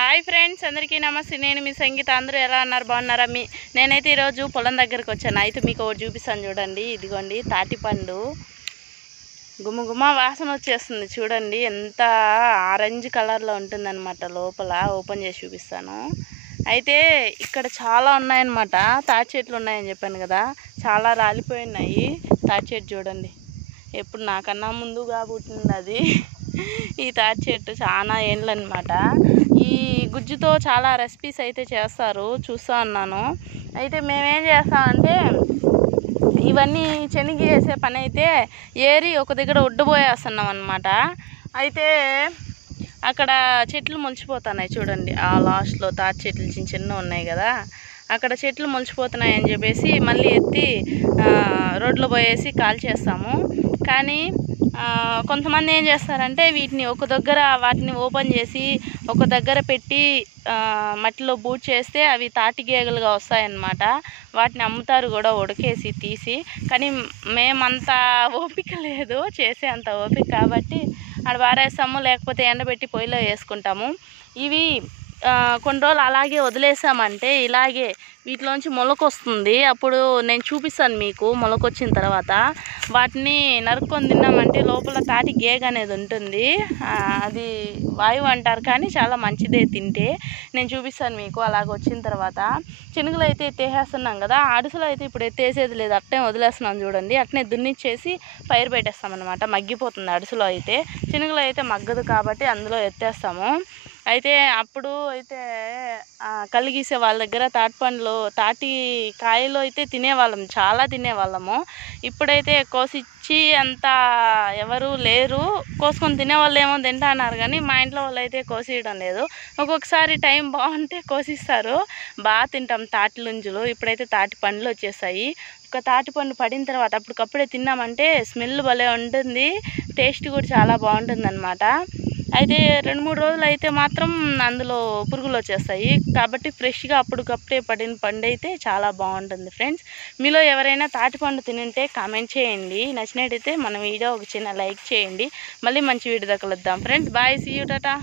Hi friends, అందరికీ నమస్తే. నేను మీ సంగీత. అందరూ ఎలా ఉన్నారు? బాగున్నారా? నేనైతే ఈరోజు పొలం దగ్గరికి వచ్చాను. అయితే మీకు ఒకటి చూపిస్తాను చూడండి. ఇదిగోండి తాటిపండు. గుమగుమ వాసన వచ్చేస్తుంది చూడండి. ఎంత ఆరెంజ్ కలర్లో ఉంటుందన్నమాట. లోపల ఓపెన్ చేసి చూపిస్తాను. అయితే ఇక్కడ చాలా ఉన్నాయన్నమాట. తాటి చెట్లు ఉన్నాయని చెప్పాను కదా, చాలా రాలిపోయి ఉన్నాయి. తాటి చెట్టు చూడండి, ఎప్పుడు నాకన్నా ముందుగా పుట్టింది అది. ఈ తాటి చెట్టు చాలా ఏండ్లు అనమాట. ఈ గుజ్జుతో చాలా రెసిపీస్ అయితే చేస్తారు, చూస్తూ ఉన్నాను. అయితే మేమేం చేస్తామంటే, ఇవన్నీ శనగ వేసే పని అయితే ఏరి ఒక దగ్గర ఒడ్డుపోయేస్తున్నాం అనమాట. అయితే అక్కడ చెట్లు మొలిచిపోతున్నాయి చూడండి. ఆ లాస్ట్లో తాటి చెట్లు చిన్న చిన్న ఉన్నాయి కదా, అక్కడ చెట్లు మొలిచిపోతున్నాయి అని చెప్పేసి మళ్ళీ ఎత్తి రోడ్లో పోయేసి కాల్ చేస్తాము. కానీ కొంతమంది ఏం చేస్తారంటే, వీటిని ఒక దగ్గర వాటిని ఓపెన్ చేసి ఒక దగ్గర పెట్టి మట్టిలో బూట్ చేస్తే అవి తాటి గేగలుగా వస్తాయన్నమాట. వాటిని అమ్ముతారు కూడా ఉడకేసి తీసి. కానీ మేమంత ఓపిక లేదు, చేసే అంత ఓపిక, కాబట్టి ఆడ పారేస్తాము, లేకపోతే ఎండబెట్టి పొయ్యిలో వేసుకుంటాము. ఇవి కొన్ని రోజులు అలాగే వదిలేసామంటే ఇలాగే వీటిలోంచి మొలకొస్తుంది. అప్పుడు నేను చూపిస్తాను మీకు. మొలకొచ్చిన తర్వాత వాటిని నరుక్కొని తిన్నామంటే లోపల తాటి గేగ అనేది ఉంటుంది. అది వాయువు అంటారు, కానీ చాలా మంచిదే తింటే. నేను చూపిస్తాను మీకు. అలాగ వచ్చిన తర్వాత శనగలు అయితే ఎత్తేసేస్తున్నాం కదా, అడుసులు అయితే ఇప్పుడు ఎత్తేసేది లేదు, అట్నే వదిలేస్తున్నాం చూడండి. అట్నే దున్నిచ్చేసి పైరు పెట్టేస్తాం అనమాట. మగ్గిపోతుంది అడుసులో అయితే. శనగలు అయితే మగ్గదు కాబట్టి అందులో ఎత్తేస్తాము. అయితే అప్పుడు అయితే కలిగీసే వాళ్ళ దగ్గర తాటి కాయలు అయితే తినేవాళ్ళం, చాలా తినేవాళ్ళము. ఇప్పుడైతే కోసిచ్చి అంత ఎవరు లేరు. కోసుకొని తినేవాళ్ళు ఏమో తింటున్నారు, కానీ మా ఇంట్లో వాళ్ళు అయితే కోసియడం లేదు. ఒక్కొక్కసారి టైం బాగుంటే కోసిస్తారు, బాగా తింటాం తాటి లుంజులు. ఇప్పుడైతే తాటి పండ్లు వచ్చేసాయి. ఒక తాటి పండు పడిన తర్వాత అప్పటికప్పుడే తిన్నామంటే స్మెల్ భలే ఉంటుంది, టేస్ట్ కూడా చాలా బాగుంటుంది అనమాట. అయితే 2-3 రోజులు అయితే మాత్రం అందులో పురుగులు వచ్చేస్తాయి, కాబట్టి ఫ్రెష్గా అప్పటికప్పుడే పడిన పండు అయితే చాలా బాగుంటుంది. ఫ్రెండ్స్, మీలో ఎవరైనా తాటిపండు తినుంటే కామెంట్ చేయండి. నచ్చినట్టయితే మన వీడియో ఒక చిన్న లైక్ చేయండి. మళ్ళీ మంచి వీడియో కలుద్దాం friends. Bye, see you, Tata.